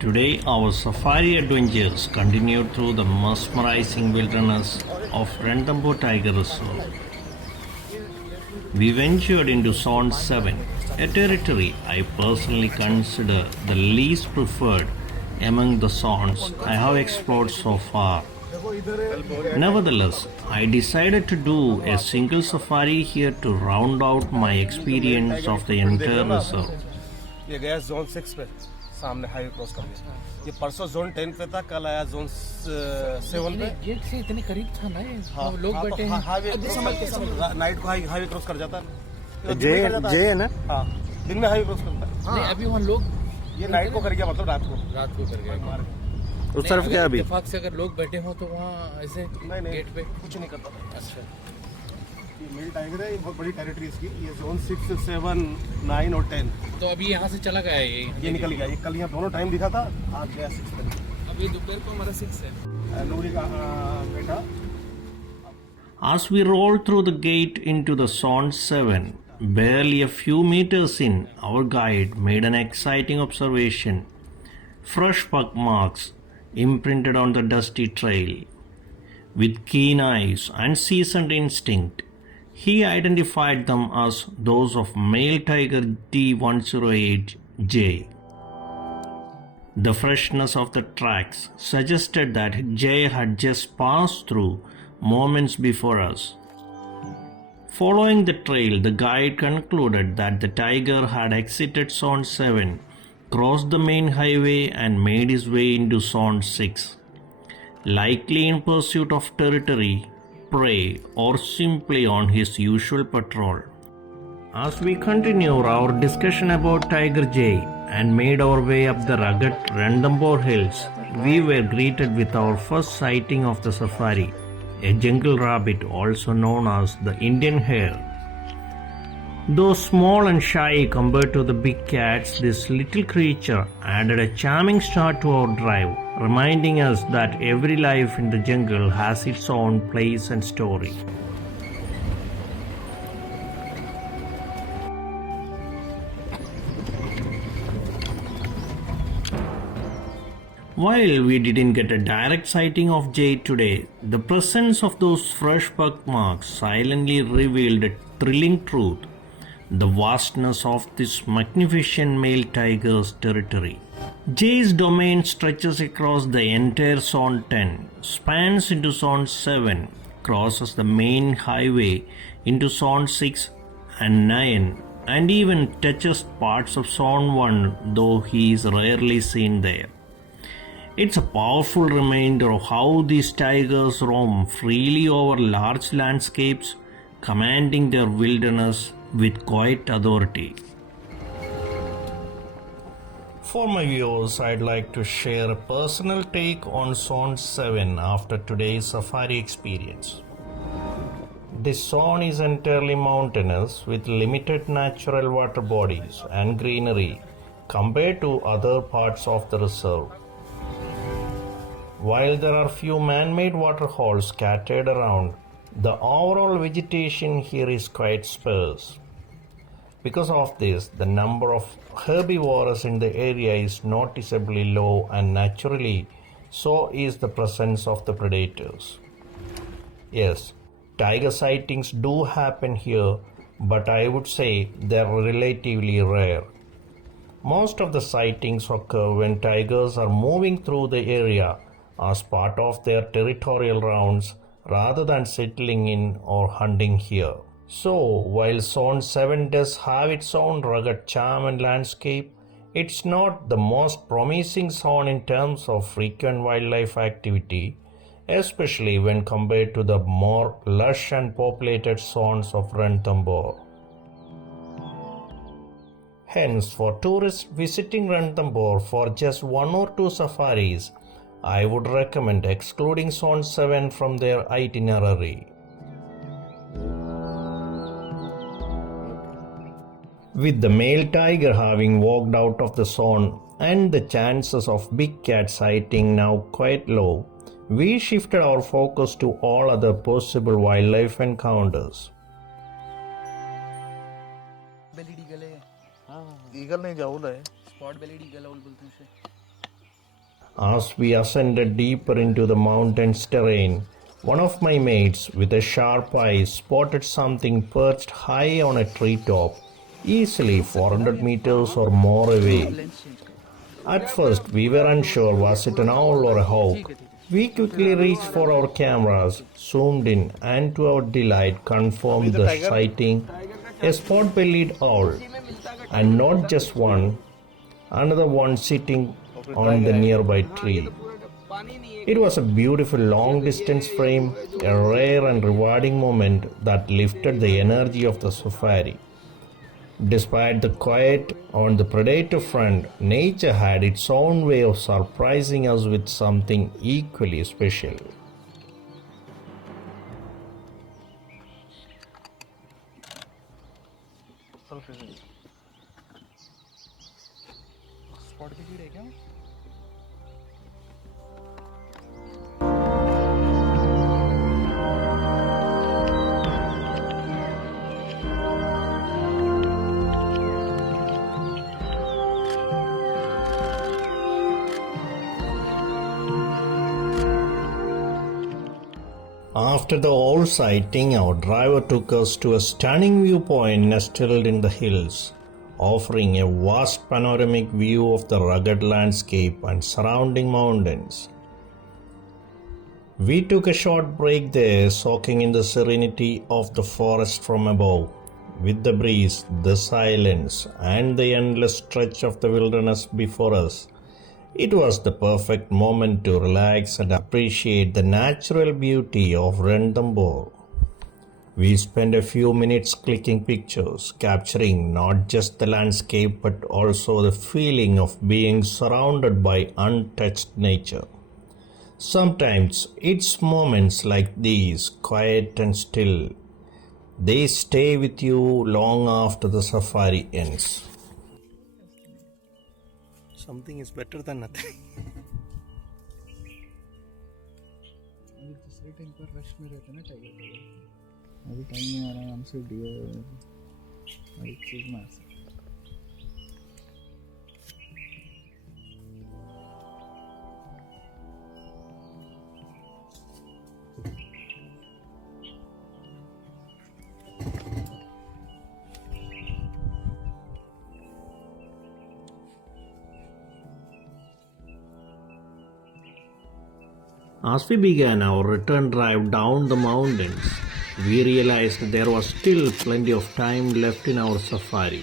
Today, our safari adventures continue through the mesmerizing wilderness of Ranthambore Tiger Reserve. We ventured into Zone 7, a territory I personally consider the least preferred among the zones I have explored so far. Nevertheless, I decided to do a single safari here to round out my experience of the entire reserve. ये गया zone 6 पे सामने highway cross कर गया ये परसों zone 10 पे था कल आया जोन 7 पे गेट से इतने करीब था ना ये हाँ, लोग बैठे हैं हाईवे नाइट को हाईवे क्रॉस कर जाता है जे है ना हाँ दिन में हाईवे क्रॉस करता है नहीं अभी वहाँ लोग ये नाइट को कर गया मतलब रात को कर गए उस तरफ क्या अभी इत्तेफाक से अगर लोग बैठे हो तो वहाँ ऐसे नहीं गेट पे कुछ नहीं करता था अच्छा ये मेल टाइगर है ये बहुत बड़ी टेरिटरी इसकी ये जोन 6 7 9 और 10 तो अभी यहाँ से चला गया है ये निकल गया ये कल यहाँ दोनों टाइम दिखा था आज गया 6 पे अभी दोपहर को हमारा 6 है नूरी का बेटा As we rolled through the gate into the Zone 7, barely a few meters in, our guide made an exciting observation. Fresh puck marks imprinted on the dusty trail. With keen eyes and seasoned instinct, he identified them as those of male tiger D108J. The freshness of the tracks suggested that J had just passed through moments before us. Following the trail, the guide concluded that the tiger had exited Zone 7, crossed the main highway, and made his way into Zone 6, likely in pursuit of territory, prey, or simply on his usual patrol. As we continued our discussion about Tiger J and made our way up the rugged Ranthambore Hills, we were greeted with our first sighting of the safari, a jungle rabbit also known as the Indian hare. Though small and shy compared to the big cats, this little creature added a charming start to our drive, reminding us that every life in the jungle has its own place and story. While we didn't get a direct sighting of Jade today, the presence of those fresh buck marks silently revealed a thrilling truth: the vastness of this magnificent male tiger's territory. Jay's domain stretches across the entire Zone 10, spans into Zone 7, crosses the main highway into Zone 6 and 9, and even touches parts of Zone 1, though he is rarely seen there. It's a powerful reminder of how these tigers roam freely over large landscapes, commanding their wilderness with quiet authority. For my viewers, I'd like to share a personal take on Zone 7 after today's safari experience. This zone is entirely mountainous with limited natural water bodies and greenery compared to other parts of the reserve. While there are few man-made waterholes scattered around, the overall vegetation here is quite sparse. Because of this, the number of herbivores in the area is noticeably low, and naturally, so is the presence of the predators. Yes, tiger sightings do happen here, but I would say they are relatively rare. Most of the sightings occur when tigers are moving through the area as part of their territorial rounds rather than settling in or hunting here. So, while Zone 7 does have its own rugged charm and landscape, it's not the most promising zone in terms of frequent wildlife activity, especially when compared to the more lush and populated zones of Ranthambore. Hence, for tourists visiting Ranthambore for just one or two safaris, I would recommend excluding Zone 7 from their itinerary. With the male tiger having walked out of the zone and the chances of big cat sighting now quite low, we shifted our focus to all other possible wildlife encounters. Bellied eagle है eagle नहीं जाऊल है spot bellied eagle बोलते हैं उसे As we ascended deeper into the mountain's terrain, one of my mates with a sharp eye spotted something perched high on a treetop, easily 400 meters or more away. At first, we were unsure was it an owl or a hawk. We quickly reached for our cameras, zoomed in, and to our delight confirmed the sighting, a spot-bellied owl, and not just one, another one sitting on the nearby tree. It was a beautiful long-distance frame, a rare and rewarding moment that lifted the energy of the safari. Despite the quiet on the predator front, nature had its own way of surprising us with something equally special. After the owl sighting, our driver took us to a stunning viewpoint nestled in the hills, offering a vast panoramic view of the rugged landscape and surrounding mountains. We took a short break there, soaking in the serenity of the forest from above, with the breeze, the silence, and the endless stretch of the wilderness before us. It was the perfect moment to relax and appreciate the natural beauty of Ranthambore. We spent a few minutes clicking pictures, capturing not just the landscape but also the feeling of being surrounded by untouched nature. Sometimes it's moments like these, quiet and still, they stay with you long after the safari ends. Something is better than nothing. अभी दूसरे time पर rush में रहते ना tiger, अभी time में आराम से डियर हर एक चीज मार सकते। As we began our return drive down the mountains, we realized there was still plenty of time left in our safari.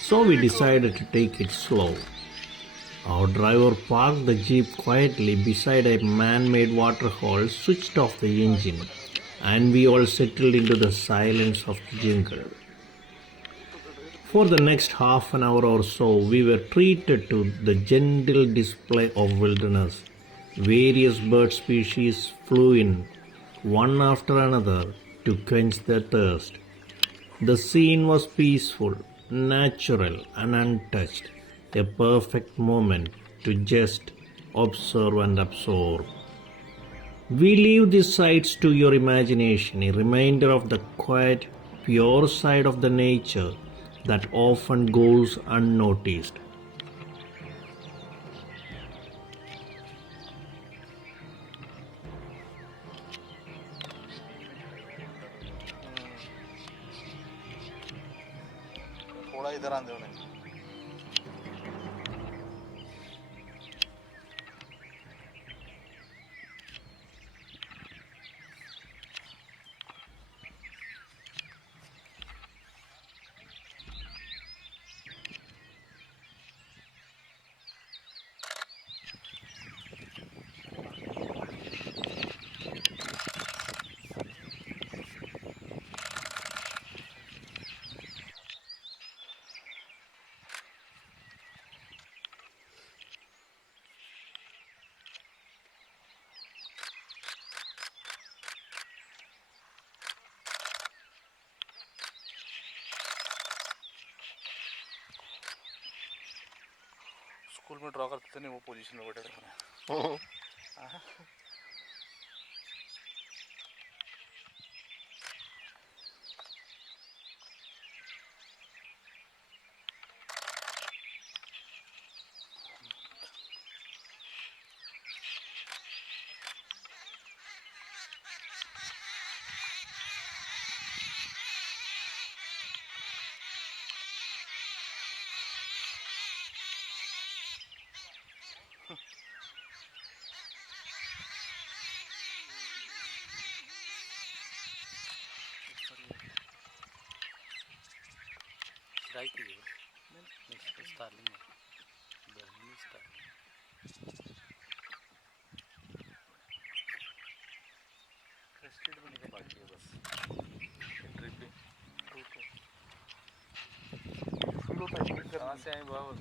So we decided to take it slow. Our driver parked the jeep quietly beside a man-made waterhole, switched off the engine, and we all settled into the silence of the jungle. For the next half an hour or so, we were treated to the gentle display of wilderness. Various bird species flew in, one after another, to quench their thirst. The scene was peaceful, natural, and untouched, a perfect moment to just observe and absorb. We leave these sights to your imagination, a reminder of the quiet, pure side of the nature that often goes unnoticed. थोड़ा इधर आंदे उन्हें। School में draw करते थे नहीं, वो position में बैठे थे। ट्राई कीजिए स्टार्लिंग है बर्नी स्टार्लिंग रेस्टेड होने का बाकी है बस एंट्री पे कहाँ से आए बाबा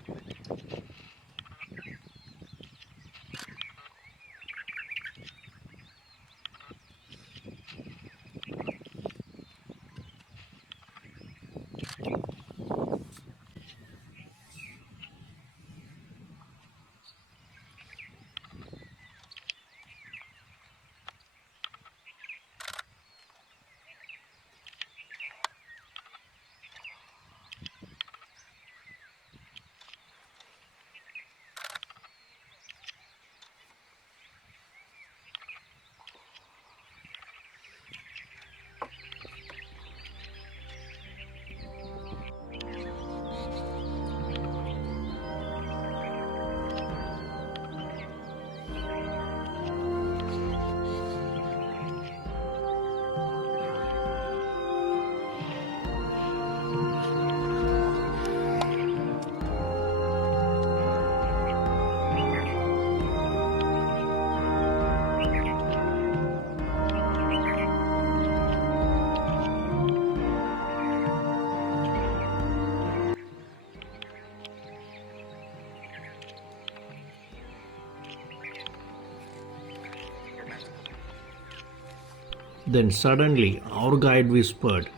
Then suddenly our guide whispered,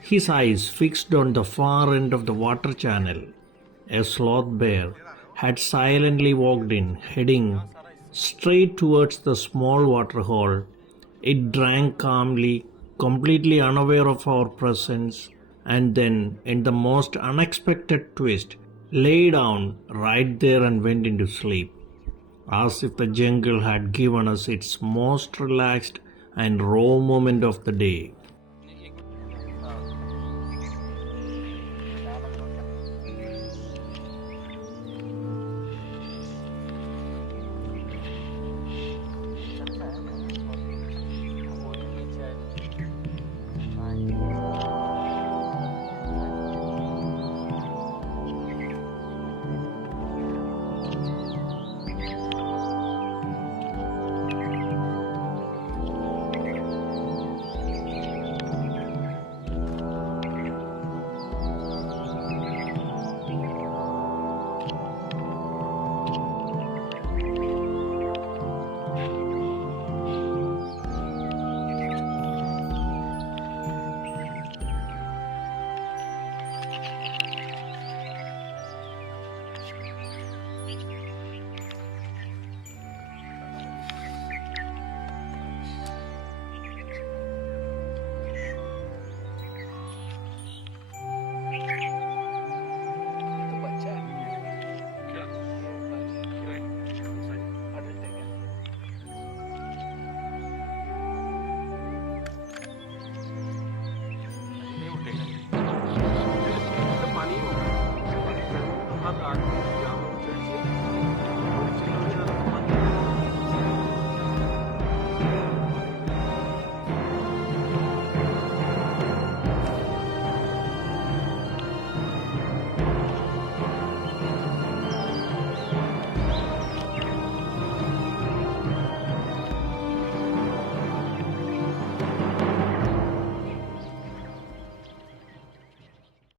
his eyes fixed on the far end of the water channel. A sloth bear had silently walked in, heading straight towards the small waterhole. It drank calmly, completely unaware of our presence, and then, in the most unexpected twist, lay down right there and went into sleep, as if the jungle had given us its most relaxed and raw moment of the day.